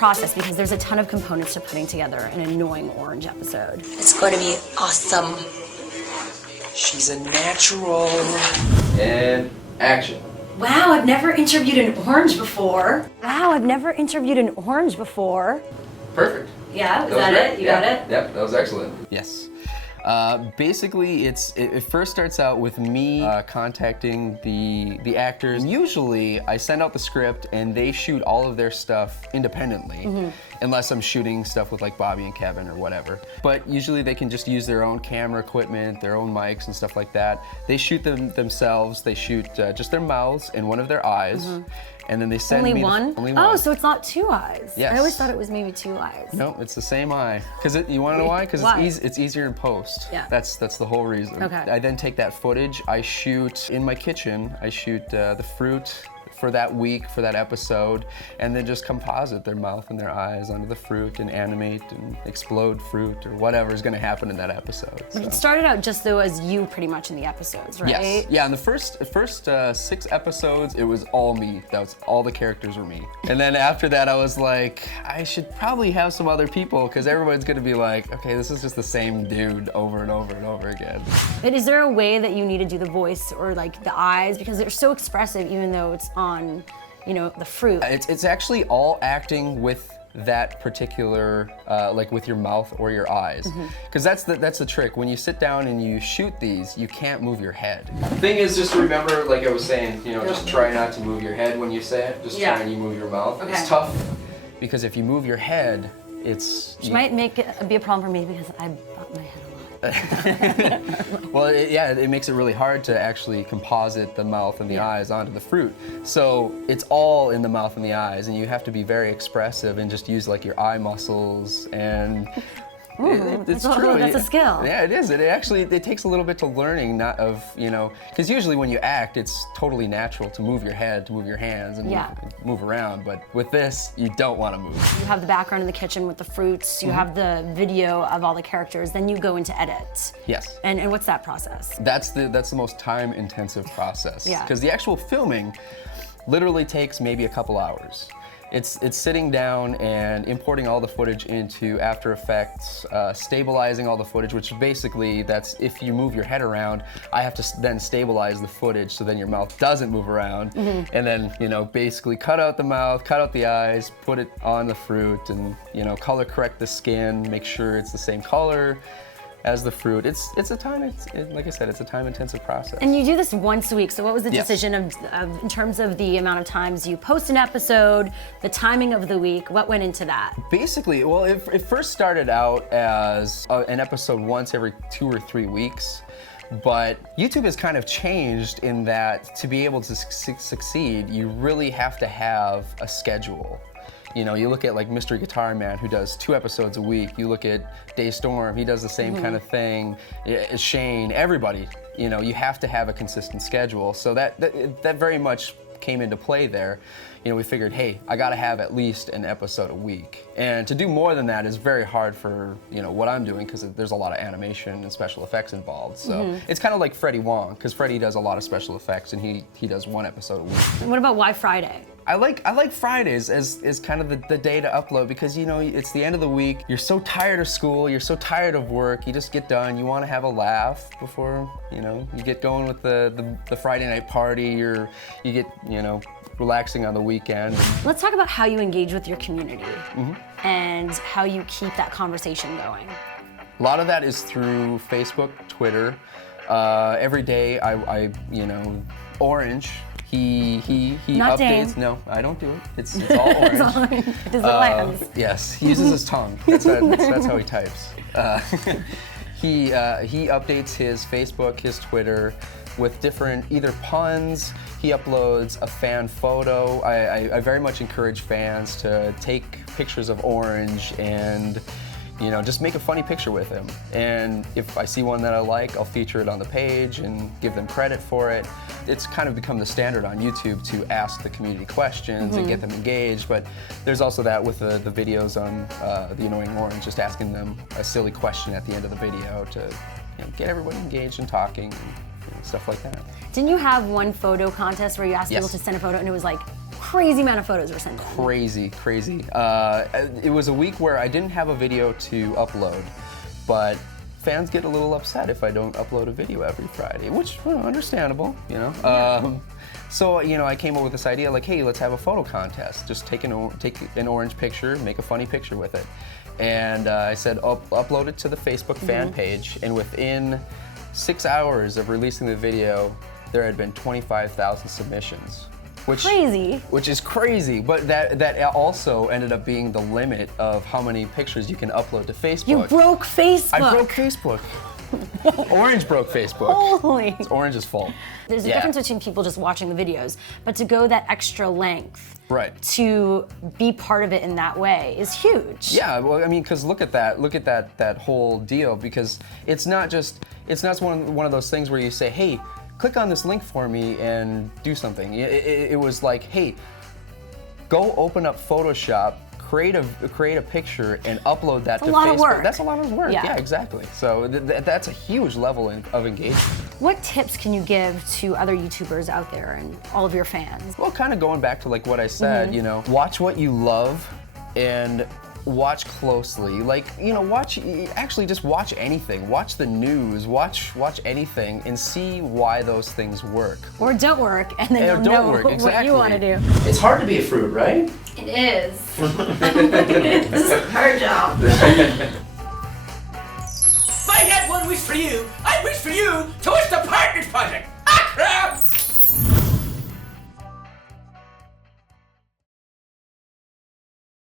process? Because there's a ton of components to putting together an annoying orange episode. It's going to be awesome. She's a natural. And action. Wow, I've never interviewed an orange before. Wow, I've never interviewed an orange before. Perfect. Yeah, is that it? You got it? Yep, that was excellent. Yes. Basically, it first starts out with me contacting the actors. Usually, I send out the script and they shoot all of their stuff independently, unless I'm shooting stuff with like Bobby and Kevin or whatever. But usually they can just use their own camera equipment, their own mics and stuff like that. They shoot them themselves. They shoot just their mouths and one of their eyes. And then they send Only me one? Only one. Oh, so it's not two eyes. Yes. I always thought it was maybe two eyes. No, it's the same eye. Because you want to know why? Because it's easier in post. Yeah. That's the whole reason. Okay. I then take that footage. I shoot in my kitchen. I shoot the fruit for that week, for that episode, and then just composite their mouth and their eyes onto the fruit and animate and explode fruit or whatever is going to happen in that episode. So. It started out just though as you pretty much in the episodes, right? Yes. Yeah, in the first 6 episodes, it was all me. That was all the characters were me. And then after that, I was like, I should probably have some other people because everyone's going to be like, okay, this is just the same dude over and over and over again. But is there a way that you need to do the voice or like the eyes because they're so expressive even though it's on, you know, the fruit? It's actually all acting with that particular, like with your mouth or your eyes. Because that's the trick. When you sit down and you shoot these, you can't move your head. The thing is just remember, like I was saying, you know, just try not to move your head when you say it. Just try and you move your mouth. Okay. It's tough because if you move your head, Which might be a problem for me because I bump my head a lot. Well, it makes it really hard to actually composite the mouth and the eyes onto the fruit. So it's all in the mouth and the eyes, and you have to be very expressive and just use like your eye muscles and. It's true. That's a skill. Yeah, it is. It takes a little bit to learning, not of, you know, because usually when you act, it's totally natural to move your head, to move your hands, and move around. But with this, you don't want to move. You have the background in the kitchen with the fruits. You have the video of all the characters. Then you go into edit. Yes. And what's that process? That's the most time-intensive process. Yeah. Because the actual filming literally takes maybe a couple hours. It's sitting down and importing all the footage into After Effects, stabilizing all the footage, which basically that's if you move your head around, I have to then stabilize the footage so then your mouth doesn't move around. And then, you know, basically cut out the mouth, cut out the eyes, put it on the fruit and, you know, color correct the skin, make sure it's the same color as the fruit. It's like I said, it's a time-intensive process. And you do this once a week. So what was the decision of in terms of the amount of times you post an episode, the timing of the week? What went into that? Basically, well, it first started out as an episode once every 2 or 3 weeks. But YouTube has kind of changed in that to be able to succeed, you really have to have a schedule. You know, you look at like Mystery Guitar Man who does 2 episodes a week. You look at Day Storm, he does the same kind of thing. Shane, everybody, you know, you have to have a consistent schedule. So that very much came into play there. You know, we figured, hey, I gotta have at least an episode a week. And to do more than that is very hard for, you know, what I'm doing because there's a lot of animation and special effects involved. So it's kind of like Freddie Wong, because Freddie does a lot of special effects and he does 1 episode a week. And what about why Friday? I like Fridays as kind of the day to upload because, you know, it's the end of the week. You're so tired of school, you're so tired of work, you just get done, you want to have a laugh before, you know, you get going with the Friday night party, you get, you know, relaxing on the weekend. Let's talk about how you engage with your community and how you keep that conversation going. A lot of that is through Facebook, Twitter. Every day I you know, Orange, he Not updates. Dane. No, I don't do it. It's all orange. It doesn't lands. Yes, he uses his tongue. That's how he types. He updates his Facebook, his Twitter with different either puns. He uploads a fan photo. I very much encourage fans to take pictures of Orange and, you know, just make a funny picture with him. And if I see one that I like, I'll feature it on the page and give them credit for it. It's kind of become the standard on YouTube to ask the community questions and get them engaged, but there's also that with the videos on The Annoying Orange, just asking them a silly question at the end of the video to, you know, get everybody engaged and talking and stuff like that. Didn't you have one photo contest where you asked people to send a photo and it was like crazy amount of photos were sent in. Crazy. It was a week where I didn't have a video to upload, but fans get a little upset if I don't upload a video every Friday, which, understandable, So, I came up with this idea like, hey, let's have a photo contest. Just take an orange picture, make a funny picture with it. And I said, upload it to the Facebook fan page, and within 6 hours of releasing the video, there had been 25,000 submissions. Which is crazy, but that also ended up being the limit of how many pictures you can upload to Facebook. You broke Facebook. I broke Facebook. Orange broke Facebook. Holy. It's Orange's fault. There's a difference between people just watching the videos, but to go that extra length to be part of it in that way is huge. Yeah, well, I mean, because look at that whole deal, because it's not one of those things where you say, hey, click on this link for me and do something. It was like, hey, go open up Photoshop, create a picture, and upload that to Facebook. That's a lot of work. That's a lot of work. Yeah, exactly. So that's a huge level of engagement. What tips can you give to other YouTubers out there and all of your fans? Well, kind of going back to like what I said, watch what you love and watch closely. Like, just watch anything. Watch the news, watch anything, and see why those things work. Or don't work, and then you'll know what you want to do. It's hard to be a fruit, right? It is. This is her job. If I had one wish for you, I'd wish for you to wish the Partners Project.